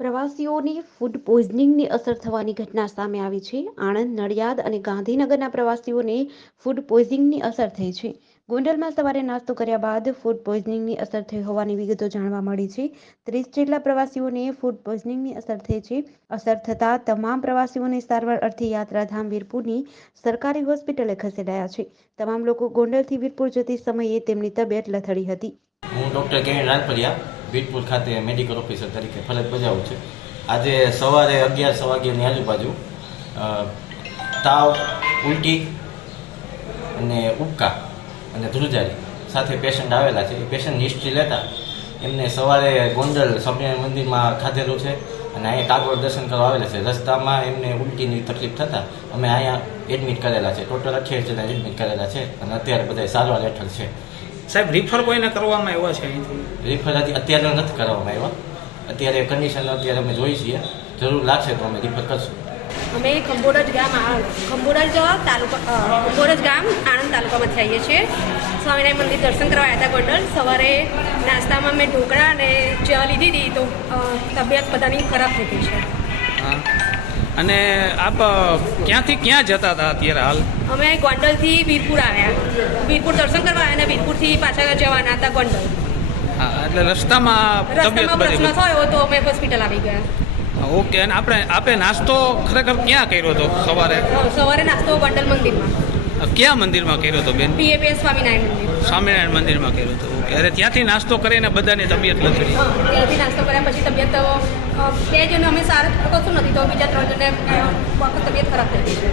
પ્રવાસીઓની ફૂડ પોઈઝનિંગની અસર થવાની ઘટના સામે આવી છે. આણંદ, નડિયાદ અને ગાંધીનગરના પ્રવાસીઓને ફૂડ પોઈઝનિંગની અસર થઈ છે. ગોંડલમાં સવારે નાસ્તો કર્યા બાદ ફૂડ પોઈઝનિંગની અસર થઈ હોવાની વિગતો જાણવા મળી છે. 30 જેટલા પ્રવાસીઓને ફૂડ પોઈઝનિંગની અસર થઈ છે. અસર થતાં તમામ પ્રવાસીઓને સારવાર અર્થે યાત્રાધામ વીરપુરની સરકારી હોસ્પિટલે ખસેડાયા છે. તમામ લોકો ગોંડલથી વીરપુર જતી સમયે તેમની તબિયત લથડી હતી. હું ડૉક્ટર કે રાનપરિયા વીરપુર ખાતે મેડિકલ ઓફિસર તરીકે ફરજ બજાવું છું. આજે સવારે 11 સવા 11ની આજુબાજુ તાવ, ઉલટી અને ઉબકા અને ધ્રુજારી સાથે પેશન્ટ આવેલા છે. એ પેશન્ટ હિસ્ટ્રી લેતા એમને સવારે ગોંડલ સ્વામિનારાયણ મંદિરમાં ખાધેલું છે અને અહીંયા કાગોળ દર્શન કરવા આવેલા છે. રસ્તામાં એમને ઉલટીની તકલીફ થતાં અમે અહીંયા એડમિટ કરેલા છે. ટોટલ 28 જણા એડમિટ કરેલા છે અને અત્યારે બધા સારવાર હેઠળ છે. સાહેબ, રિફર કોઈને કરવામાં આવ્યા છે અહીંથી? રિફર અત્યારે નથી કરવામાં આવ્યા. અત્યારે કન્ડિશન અત્યારે અમે જોઈ છીએ. જરૂર લાગશે તો અમે રિફર કરશું. અમે ખંભોરજ ગામ આણંદ તાલુકામાંથી આવીએ છીએ. સ્વામિનારાયણ મંદિર દર્શન કરવા આવ્યા હતા ગોંડલ. સવારે નાસ્તામાં મેં ઢોકળા અને ચા લીધી હતી તો તબિયત બધાની ખરાબ થઈ ગઈ છે. હા, અને આપ ક્યાંથી ક્યાં જતા હતા અત્યારે હાલ? અમે ગોંડલથી વીરપુર આવ્યા. વીરપુર દર્શન કરવા આવ્યા અને વીરપુરથી પાછા જવાના હતા ગોંડલ. હા, એટલે રસ્તામાં તબિયત પ્રશ્ન થયો તો અમે હોસ્પિટલ આવી ગયા. ઓકે. અને આપણે નાસ્તો ખરેખર ક્યાં કર્યો હતો સવારે? સવારે નાસ્તો ગોંડલ મંદિરમાં. ક્યાં મંદિરમાં કર્યો હતો બેન? PAPS સ્વામિનારાયણ મંદિર. સ્વામિનારાયણ મંદિરમાં કર્યો હતો. ઓકે. અરે ત્યાંથી નાસ્તો કરીને બધાની તબિયત લથડી? ત્યાંથી નાસ્તો કર્યા પછી તબિયત 2 જણ અમે સારા કશું નથી તો બીજા 3 જણને તબિયત ખરાબ થઈ ગઈ છે.